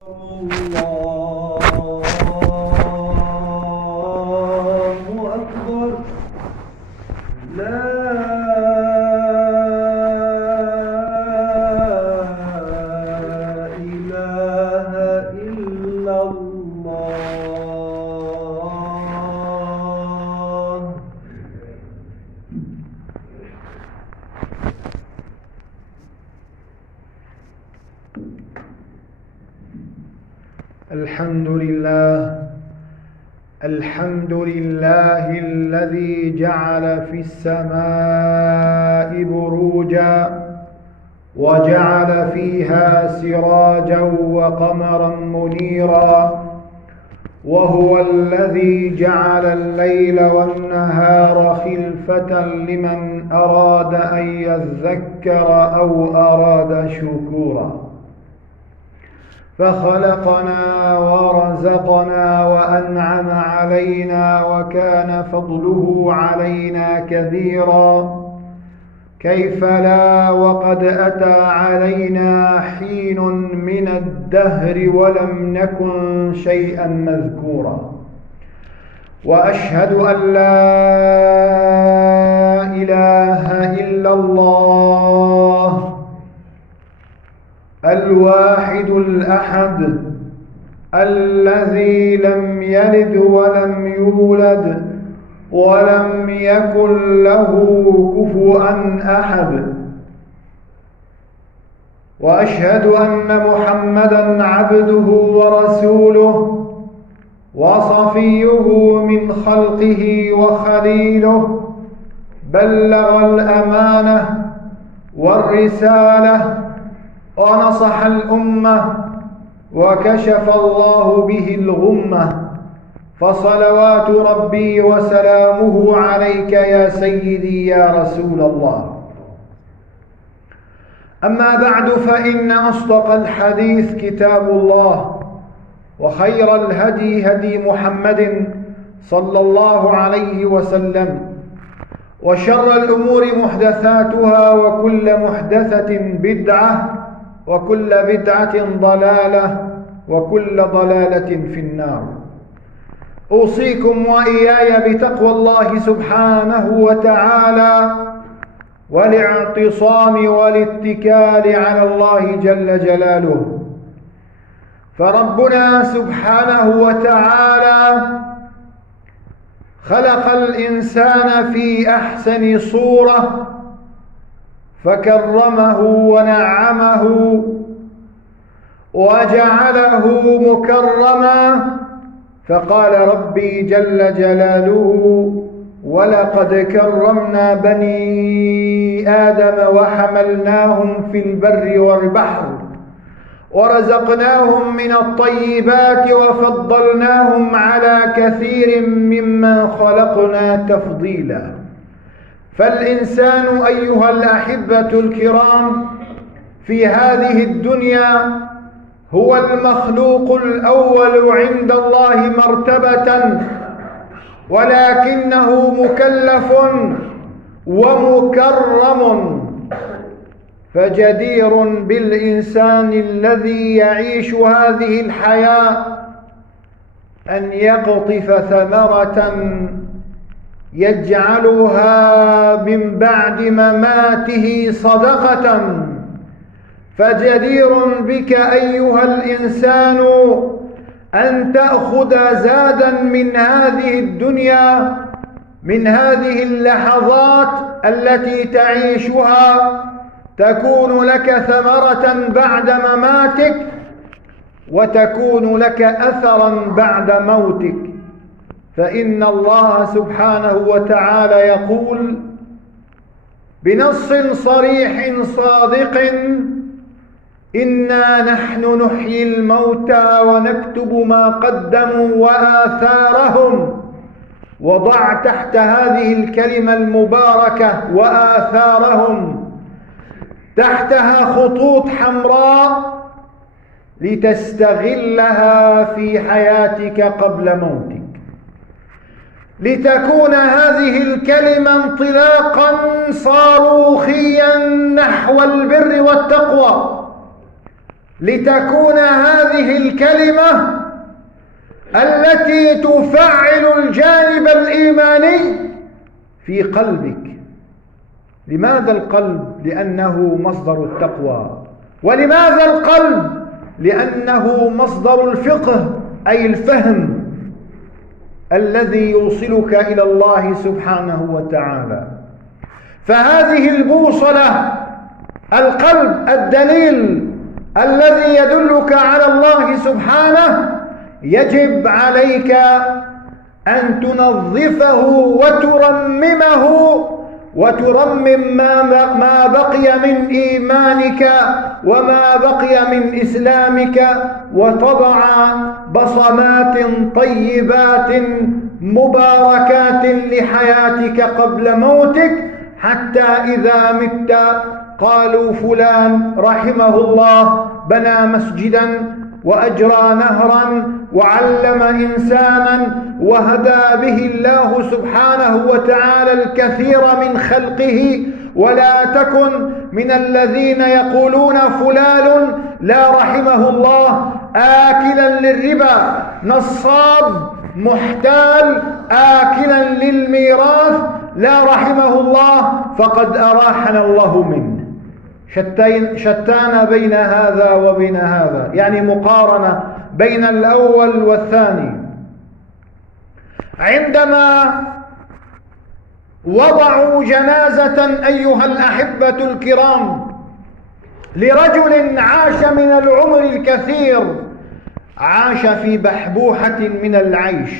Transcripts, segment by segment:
الله أكبر. لا إله إلا الله. الحمد لله الذي جعل في السماء بروجا وجعل فيها سراجا وقمرا منيرا، وهو الذي جعل الليل والنهار خلفة لمن أراد أن يذكر أو أراد شكورا، فخلقنا ورزقنا وأنعم علينا وكان فضله علينا كثيرا. كيف لا وقد أتى علينا حين من الدهر ولم نكن شيئا مذكورا. وأشهد أن لا إله إلا الله الواحد الأحد الذي لم يلد ولم يولد ولم يكن له كفوا أحد. وأشهد أن محمدا عبده ورسوله وصفيه من خلقه وخليله، بلغ الأمانة والرسالة ونصح الأمة وكشف الله به الغمة، فصلوات ربي وسلامه عليك يا سيدي يا رسول الله. أما بعد، فإن أصدق الحديث كتاب الله، وخير الهدي هدي محمد صلى الله عليه وسلم، وشر الأمور محدثاتها، وكل محدثة بدعة، وكل بدعة ضلالة، وكل ضلالة في النار. أوصيكم وإياي بتقوى الله سبحانه وتعالى، والاعتصام والاتكال على الله جل جلاله. فربنا سبحانه وتعالى خلق الإنسان في أحسن صورة، فكرمه ونعمه وجعله مكرما، فقال ربي جل جلاله: ولقد كرمنا بني آدم وحملناهم في البر والبحر ورزقناهم من الطيبات وفضلناهم على كثير ممن خلقنا تفضيلا. فالإنسان أيها الأحبة الكرام في هذه الدنيا هو المخلوق الأول عند الله مرتبة، ولكنه مكلف ومكرم، فجدير بالإنسان الذي يعيش هذه الحياة أن يقطف ثمرة يجعلها من بعد مماته صدقة. فجدير بك أيها الإنسان أن تأخذ زادا من هذه الدنيا، من هذه اللحظات التي تعيشها، تكون لك ثمرة بعد مماتك، وتكون لك أثرا بعد موتك. فإن الله سبحانه وتعالى يقول بنص صريح صادق: إنا نحن نحيي الموتى ونكتب ما قدموا وآثارهم. وضع تحت هذه الكلمة المباركة وآثارهم تحتها خطوط حمراء لتستغلها في حياتك قبل موتك، لتكون هذه الكلمة انطلاقا صاروخيا نحو البر والتقوى، لتكون هذه الكلمة التي تفعل الجانب الإيماني في قلبك. لماذا القلب؟ لأنه مصدر التقوى. ولماذا القلب؟ لأنه مصدر الفقه، أي الفهم الذي يوصلك إلى الله سبحانه وتعالى. فهذه البوصلة، القلب، الدليل الذي يدلك على الله سبحانه، يجب عليك أن تنظفه وترممه، وترمم ما بقي من إيمانك وما بقي من إسلامك، وتضع بصمات طيبات مباركات لحياتك قبل موتك، حتى إذا مت قالوا فلان رحمه الله بنى مسجدا وأجرى نهرا وعلم إنسانا وهدى به الله سبحانه وتعالى الكثير من خلقه. ولا تكن من الذين يقولون فلان لا رحمه الله آكلا للربا، نصاب، محتال، آكلا للميراث، لا رحمه الله، فقد أراحنا الله منه. شتان بين هذا وبين هذا، يعني مقارنة بين الأول والثاني. عندما وضعوا جنازة أيها الأحبة الكرام لرجل عاش من العمر الكثير، عاش في بحبوحة من العيش،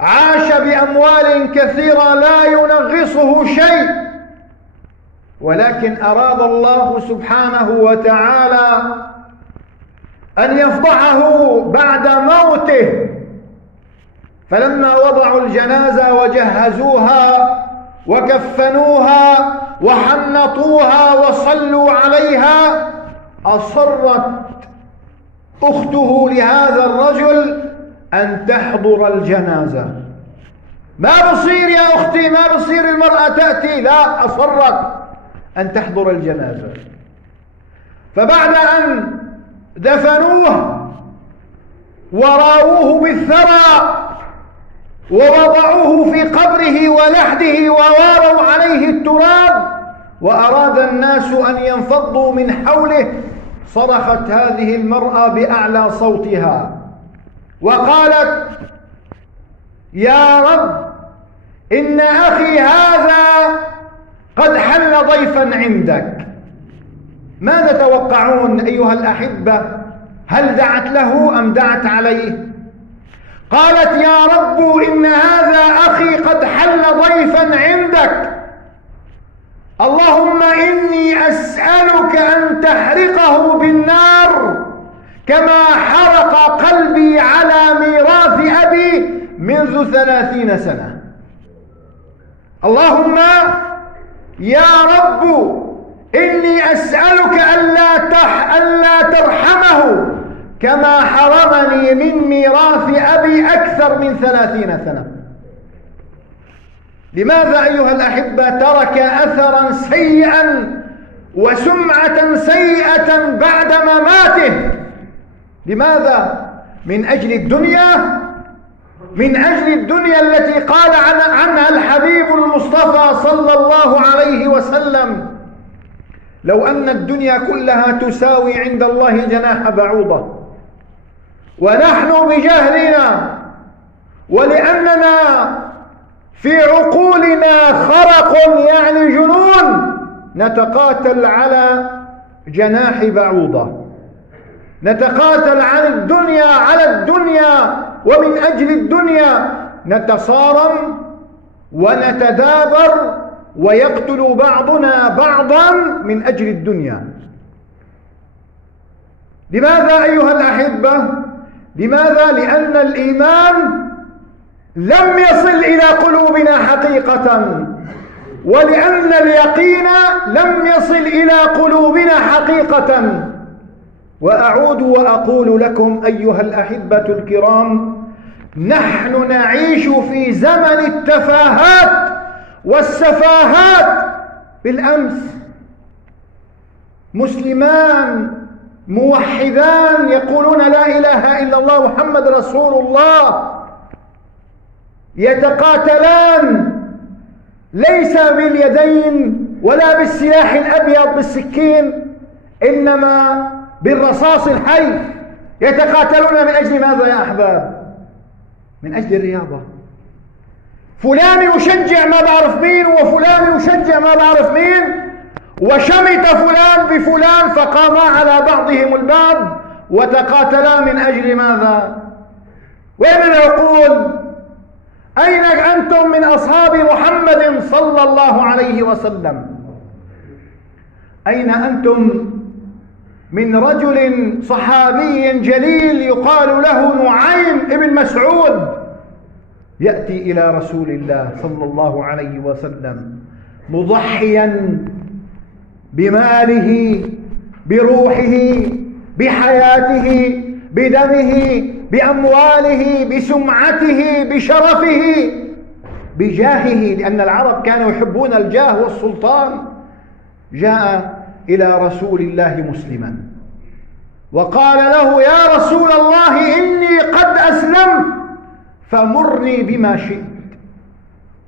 عاش بأموال كثيرة لا ينغصه شيء، ولكن أراد الله سبحانه وتعالى أن يفضحه بعد موته. فلما وضعوا الجنازة وجهزوها وكفنوها وحنطوها وصلوا عليها، أصرت أخته لهذا الرجل أن تحضر الجنازة. ما بصير يا أختي، ما بصير المرأة تأتي، لا، أصرت أن تحضر الجنازة. فبعد أن دفنوه وراووه بالثرى ووضعوه في قبره ولحده وواروا عليه التراب، وأراد الناس أن ينفضوا من حوله، صرخت هذه المرأة بأعلى صوتها وقالت: يا رب، إن أخي هذا قد حل ضيفا عندك. ما تتوقعون أيها الأحبة؟ هل دعت له أم دعت عليه؟ قالت: يا رب، إن هذا أخي قد حل ضيفا عندك، اللهم إني أسألك أن تحرقه بالنار كما حرق قلبي على ميراث أبي منذ 30 سنة. اللهم يا رب، إني أسألك ألا ترحمه كما حرمني من ميراث أبي أكثر من 30 سنة. لماذا أيها الأحبة ترك أثرا سيئا وسمعة سيئة بعد مماته؟ لماذا؟ من أجل الدنيا، من أجل الدنيا التي قال عنها الحبيب المصطفى صلى الله عليه وسلم: لو أن الدنيا كلها تساوي عند الله جناح بعوضة، ونحن بجهلنا ولأننا في عقولنا خرق يعني جنون نتقاتل على جناح بعوضة، نتقاتل عن الدنيا على الدنيا، ومن أجل الدنيا نتصارم ونتدابر ويقتل بعضنا بعضا من أجل الدنيا. لماذا أيها الأحبة؟ لماذا؟ لأن الإيمان لم يصل إلى قلوبنا حقيقة، ولأن اليقين لم يصل إلى قلوبنا حقيقة. وأعود وأقول لكم أيها الأحبة الكرام: نحن نعيش في زمن التفاهات والسفاهات. بالأمس مسلمان موحدان يقولون لا الله محمد رسول الله يتقاتلان ليس باليدين ولا بالسلاح الأبيض بالسكين، إنما بالرصاص الحي. يتقاتلون من أجل ماذا يا أحباب؟ من أجل الرياضة. فلان يشجع ما بعرف مين، وفلان يشجع ما بعرف مين، وشمت فلان بفلان فقاما على بعضهم الباب وتقاتلا من أجل ماذا؟ وين العقول؟ أين أنتم من أصحاب محمد صلى الله عليه وسلم؟ أين أنتم من رجل صحابي جليل يقال له نعيم ابن مسعود يأتي إلى رسول الله صلى الله عليه وسلم مضحيا بماله بروحه بحياته بدمه بأمواله بسمعته بشرفه بجاهه، لأن العرب كانوا يحبون الجاه والسلطان. جاء إلى رسول الله مسلما وقال له: يا رسول الله إني قد أسلمت فمرني بما شئت.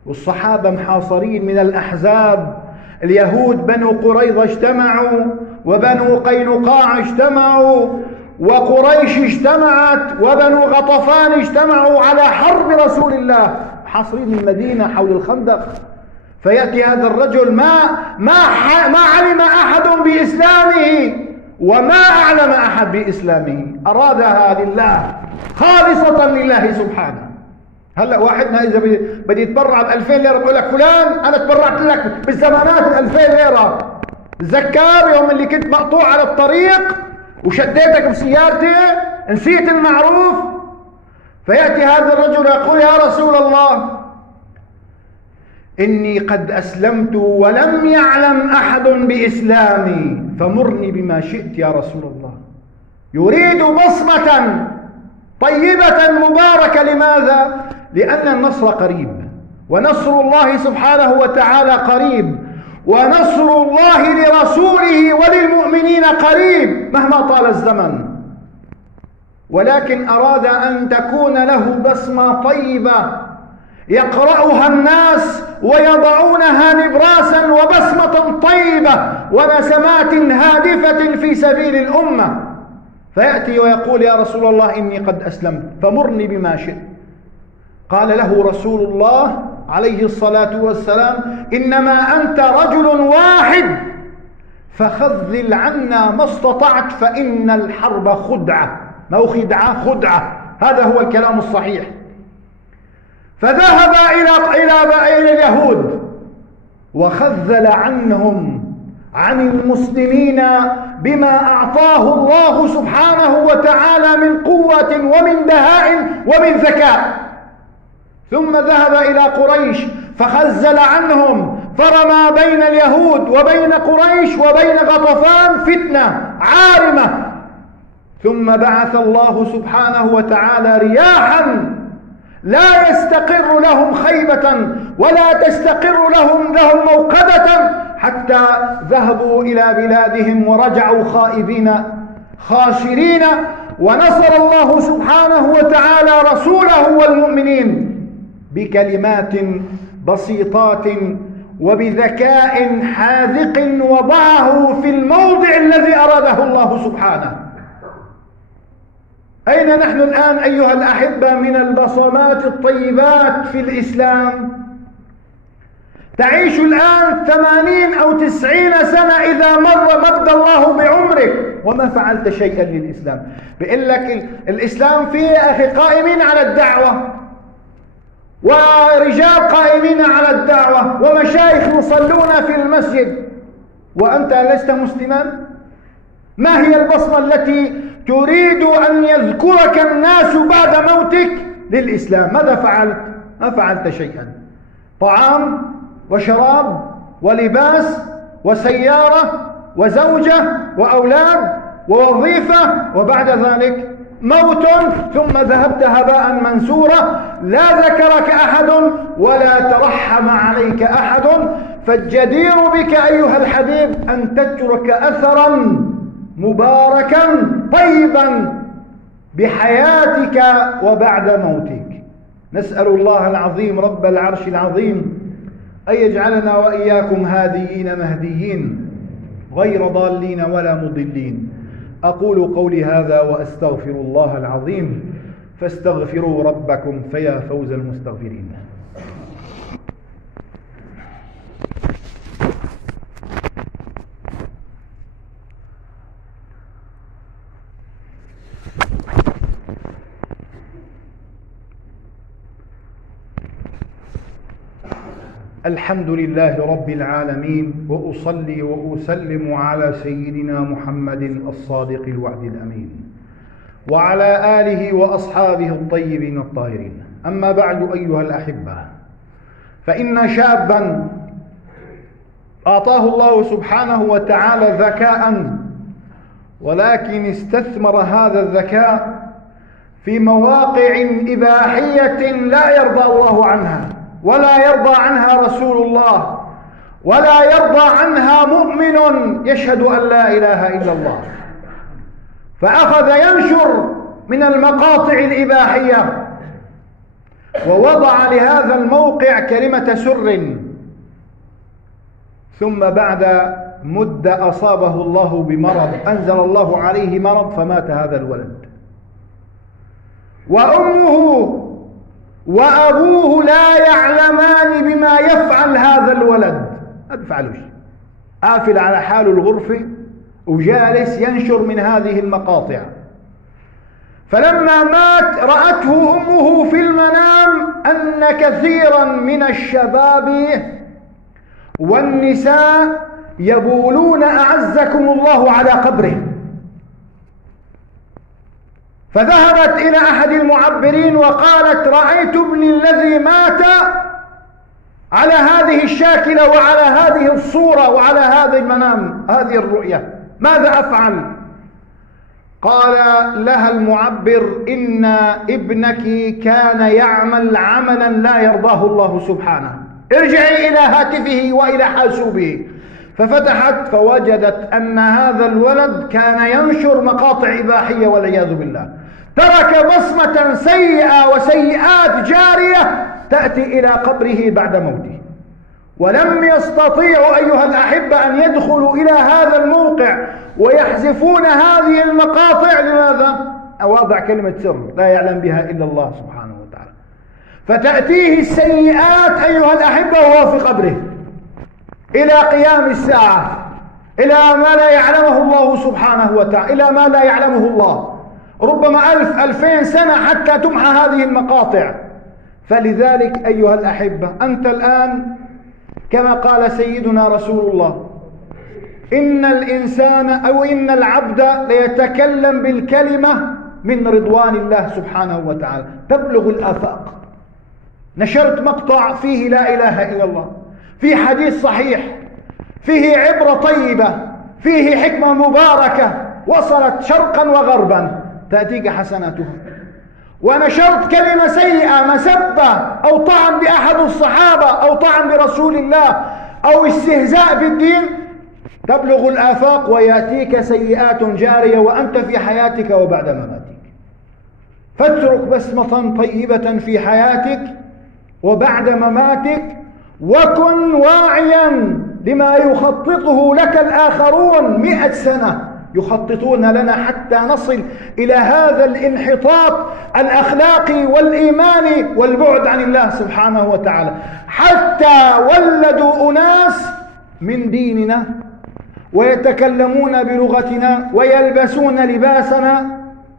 والصحابة محاصرين من الأحزاب، اليهود بنو قريظة اجتمعوا، وبنو قينقاع اجتمعوا، وقريش اجتمعت، وبنو غطفان اجتمعوا على حرب رسول الله، حاصرين المدينة حول الخندق. فيأتي هذا الرجل ما علم أحد بإسلامه وما أعلم أحد بإسلامه، أرادها لله خالصة لله سبحانه. هلأ واحدنا إذا بدي يتبرع ب2000 ليرة بقول لك: فلان أنا تبرعت لك بالزمانات 2000 ليرة. تذكر يوم اللي كنت مقطوع على الطريق وشديتك بسيارتي، نسيت المعروف؟ فيأتي هذا الرجل يقول: يا رسول الله إني قد أسلمت ولم يعلم أحد بإسلامي فمرني بما شئت يا رسول الله. يريد بصمة طيبة مباركة. لماذا؟ لأن النصر قريب، ونصر الله سبحانه وتعالى قريب، ونصر الله لرسوله وللمؤمنين قريب مهما طال الزمن. ولكن أراد أن تكون له بصمة طيبة يقرأها الناس ويضعونها نبراسا وبصمة طيبة ونسمات هادفة في سبيل الأمة. فيأتي ويقول: يا رسول الله إني قد أسلمت فمرني بما شئت. قال له رسول الله عليه الصلاة والسلام: إنما أنت رجل واحد فخذل عنا ما استطعت فإن الحرب خدعة. ما هو خدعة؟ خدعة، هذا هو الكلام الصحيح. فذهب إلى اليهود وخذل عنهم عن المسلمين بما أعطاه الله سبحانه وتعالى من قوة ومن دهاء ومن ذكاء. ثم ذهب إلى قريش فخذل عنهم، فرمى بين اليهود وبين قريش وبين غطفان فتنة عارمة. ثم بعث الله سبحانه وتعالى رياحا لا يستقر لهم خيبة ولا تستقر لهم موقدة، حتى ذهبوا إلى بلادهم ورجعوا خائبين خاسرين. ونصر الله سبحانه وتعالى رسوله والمؤمنين بكلمات بسيطات وبذكاء حاذق وضعه في الموضع الذي أراده الله سبحانه. أين نحن الآن أيها الأحبة من البصمات الطيبات في الإسلام؟ تعيش الآن 80 أو 90 سنة إذا مد الله بعمرك وما فعلت شيئا للإسلام. بيقول لك الإسلام فيه أخي قائمين على الدعوة، ورجال قائمين على الدعوة، ومشايخ يصلون في المسجد، وأنت لست مسلما. ما هي البصمة التي تريد أن يذكرك الناس بعد موتك للإسلام؟ ماذا فعلت؟ ما فعلت شيئا. طعام وشراب ولباس وسيارة وزوجة وأولاد ووظيفة، وبعد ذلك موت، ثم ذهبت هباء منثورا. لا ذكرك أحد ولا ترحم عليك أحد. فالجدير بك أيها الحبيب أن تترك أثرا مباركا طيبا بحياتك وبعد موتك. نسأل الله العظيم رب العرش العظيم أن يجعلنا وإياكم هاديين مهديين غير ضالين ولا مضلين. أقول قولي هذا وأستغفر الله العظيم، فاستغفروا ربكم فيا فوز المستغفرين. الحمد لله رب العالمين، وأصلي وأسلم على سيدنا محمد الصادق الوعد الأمين، وعلى آله وأصحابه الطيبين الطاهرين. أما بعد أيها الأحبة، فإن شابا أعطاه الله سبحانه وتعالى ذكاء، ولكن استثمر هذا الذكاء في مواقع إباحية لا يرضى الله عنها، ولا يرضى عنها رسول الله، ولا يرضى عنها مؤمن يشهد أن لا إله إلا الله. فأخذ ينشر من المقاطع الإباحية، ووضع لهذا الموقع كلمة سر، ثم بعد مدة أصابه الله بمرض، أنزل الله عليه مرض فمات هذا الولد، وأمه وأبوه لا يعلمان بما يفعل هذا الولد. ما بيفعلوش، قافل على حاله الغرفة وجالس ينشر من هذه المقاطع. فلما مات رأته أمه في المنام أن كثيرا من الشباب والنساء يبولون أعزكم الله على قبره، فذهبت إلى أحد المعبرين وقالت: رأيت ابني الذي مات على هذه الشاكلة وعلى هذه الصورة وعلى هذا المنام، هذه الرؤية، ماذا أفعل؟ قال لها المعبر: إن ابنك كان يعمل عملا لا يرضاه الله سبحانه، ارجعي إلى هاتفه وإلى حاسوبه. ففتحت فوجدت أن هذا الولد كان ينشر مقاطع إباحية والعياذ بالله، ترك بصمة سيئة وسيئات جارية تأتي إلى قبره بعد موته. ولم يستطيعوا أيها الأحبة أن يدخلوا إلى هذا الموقع ويحذفون هذه المقاطع. لماذا؟ وضع كلمة سر لا يعلم بها إلا الله سبحانه وتعالى، فتأتيه السيئات أيها الأحبة وهو في قبره إلى قيام الساعة، إلى ما لا يعلمه الله سبحانه وتعالى، إلى ما لا يعلمه الله، ربما 1000-2000 سنة حتى تمحى هذه المقاطع. فلذلك أيها الأحبة، أنت الآن كما قال سيدنا رسول الله: إن الإنسان أو إن العبد ليتكلم بالكلمة من رضوان الله سبحانه وتعالى تبلغ الآفاق. نشرت مقطع فيه لا إله إلا الله، فيه حديث صحيح، فيه عبرة طيبة، فيه حكمة مباركة وصلت شرقا وغربا، تأتيك حسناتها. ونشرت كلمة سيئة، مسبة أو طعن بأحد الصحابة أو طعن برسول الله أو استهزاء بالدين، تبلغ الآفاق ويأتيك سيئات جارية وأنت في حياتك وبعد مماتك. فاترك بصمة طيبة في حياتك وبعد مماتك، وكن واعيا لما يخططه لك الآخرون. 100 سنة يخططون لنا حتى نصل إلى هذا الانحطاط الأخلاقي والإيماني والبعد عن الله سبحانه وتعالى، حتى ولدوا أناس من ديننا ويتكلمون بلغتنا ويلبسون لباسنا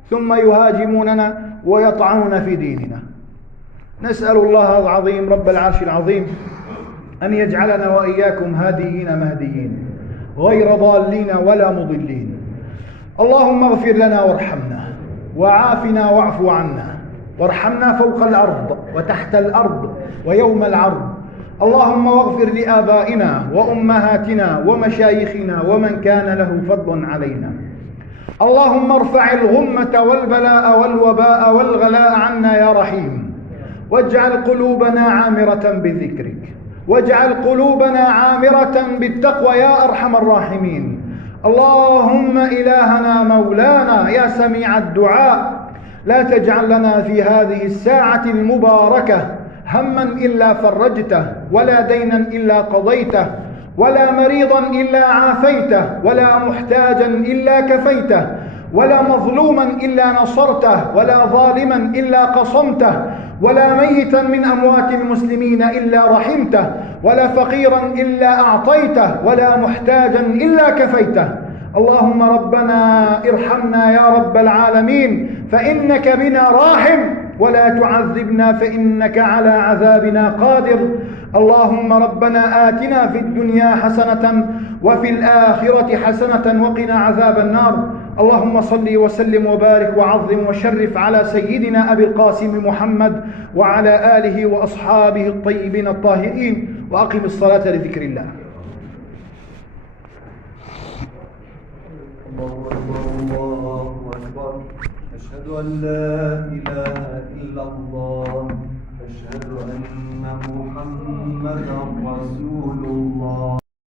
ثم يهاجموننا ويطعنون في ديننا. نسأل الله العظيم رب العرش العظيم أن يجعلنا وإياكم هاديين مهديين غير ضالين ولا مضلين. اللهم اغفر لنا وارحمنا وعافنا واعف عنا، وارحمنا فوق الأرض وتحت الأرض ويوم العرض. اللهم اغفر لآبائنا وأمهاتنا ومشايخنا ومن كان له فضل علينا. اللهم ارفع الغمة والبلاء والوباء والغلاء عنا يا رحيم، واجعل قلوبنا عامرة بذكرك، واجعل قلوبنا عامرة بالتقوى يا أرحم الراحمين. اللهم إلهنا مولانا يا سميع الدعاء، لا تجعل لنا في هذه الساعة المباركة هما إلا فرجته، ولا دينا إلا قضيته، ولا مريضا إلا عافيته، ولا محتاجا إلا كفيته، ولا مظلوما إلا نصرته، ولا ظالما إلا قصمته، ولا ميتا من أموات المسلمين إلا رحمته، ولا فقيرا إلا أعطيته، ولا محتاجا إلا كفيته. اللهم ربنا ارحمنا يا رب العالمين، فإنك بنا راحم، ولا تعذبنا فإنك على عذابنا قادر. اللهم ربنا آتنا في الدنيا حسنة وفي الآخرة حسنة وقنا عذاب النار. اللهم صل وسلم وبارك وعظم وشرف على سيدنا أبي القاسم محمد وعلى آله وأصحابه الطيبين الطاهرين. وأقم الصلاة لذكر الله. الله أكبر الله أكبر. أشهد أن لا إله إلا الله. أشهد أن محمدا رسول الله.